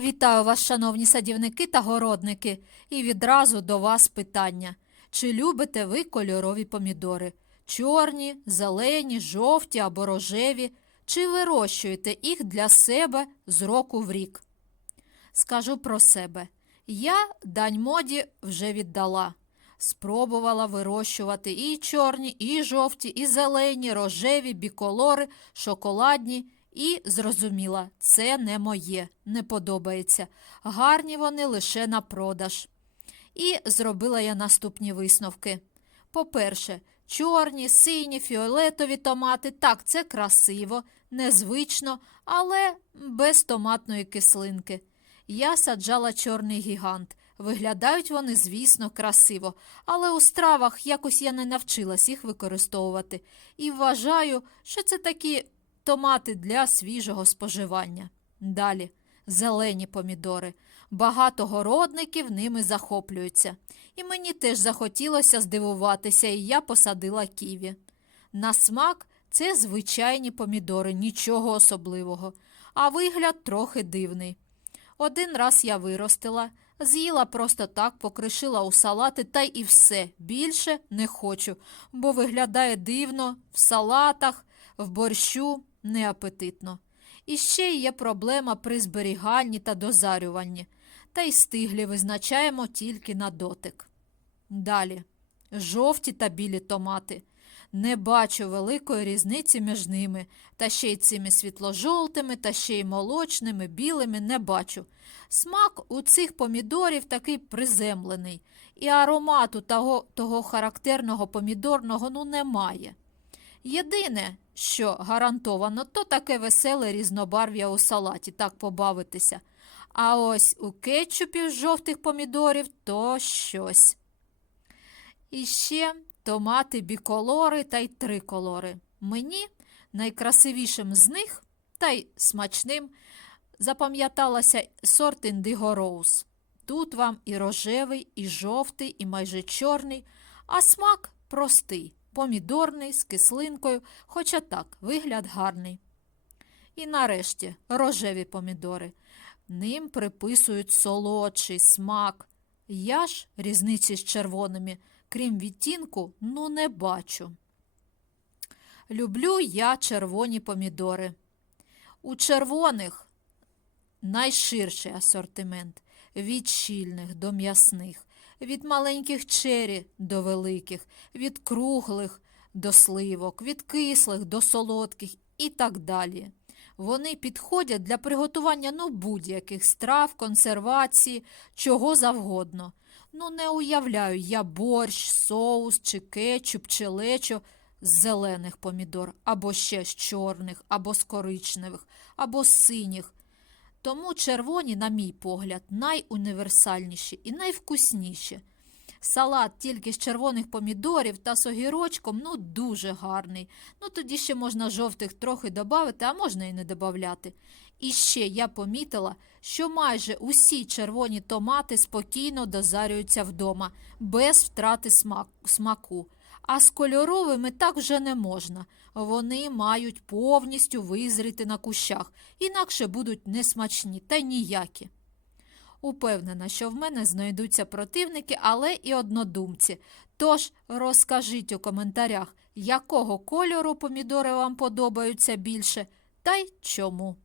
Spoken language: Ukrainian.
Вітаю вас, шановні садівники та городники, і відразу до вас питання. Чи любите ви кольорові помідори? Чорні, зелені, жовті або рожеві? Чи вирощуєте їх для себе з року в рік? Скажу про себе. Я дань моді вже віддала. Спробувала вирощувати і чорні, і жовті, і зелені, рожеві, біколори, шоколадні, і зрозуміла, це не моє, не подобається. Гарні вони лише на продаж. І зробила я наступні висновки. По-перше, чорні, сині, фіолетові томати так, це красиво, незвично, але без томатної кислинки. Я саджала чорний гігант. Виглядають вони, звісно, красиво, але у стравах якось я не навчилась їх використовувати і вважаю, що це такі томати для свіжого споживання. Далі зелені помідори. Багато городників ними захоплюються. І мені теж захотілося здивуватися, і я посадила ківі. На смак це звичайні помідори, нічого особливого, а вигляд трохи дивний. Один раз я виростила, з'їла просто так, покришила у салати та і все. Більше не хочу, бо виглядає дивно в салатах, в борщу неапетитно. І ще є проблема при зберіганні та дозарюванні, та й стиглі визначаємо тільки на дотик. Далі жовті та білі томати. Не бачу великої різниці між ними, та ще й цими світло-жовтими, та ще й молочними, білими не бачу. Смак у цих помідорів такий приземлений, і аромату того, того характерного помідорного ну немає. Єдине, що гарантовано, то таке веселе різнобарв'я у салаті, так побавитися. А ось у кетчупі з жовтих помідорів то щось. І ще томати біколори та й триколори. Мені найкрасивішим з них та й смачним запам'яталася сорт індиго роуз. Тут вам і рожевий, і жовтий, і майже чорний, а смак простий, помідорний, з кислинкою, хоча так, вигляд гарний. І нарешті рожеві помідори. Ним приписують солодший смак. Я ж різниці з червоними, крім відтінку, ну не бачу. Люблю я червоні помідори. У червоних найширший асортимент від щільних до м'ясних, від маленьких чері до великих, від круглих до сливок, від кислих до солодких і так далі. Вони підходять для приготування ну, будь-яких страв, консервації, чого завгодно. Ну, не уявляю я борщ, соус чи кетчуп, чи лечо з зелених помідор, або ще з чорних, або з коричневих, або з синіх. Тому червоні, на мій погляд, найуніверсальніші і найвкусніші. Салат тільки з червоних помідорів та з огірочком ну дуже гарний. Ну тоді ще можна жовтих трохи додати, а можна і не додати. І ще я помітила, що майже усі червоні томати спокійно дозарюються вдома, без втрати смаку. А з кольоровими так вже не можна. Вони мають повністю визріти на кущах, інакше будуть несмачні та ніякі. Упевнена, що в мене знайдуться противники, але і однодумці. Тож розкажіть у коментарях, якого кольору помідори вам подобаються більше та й чому.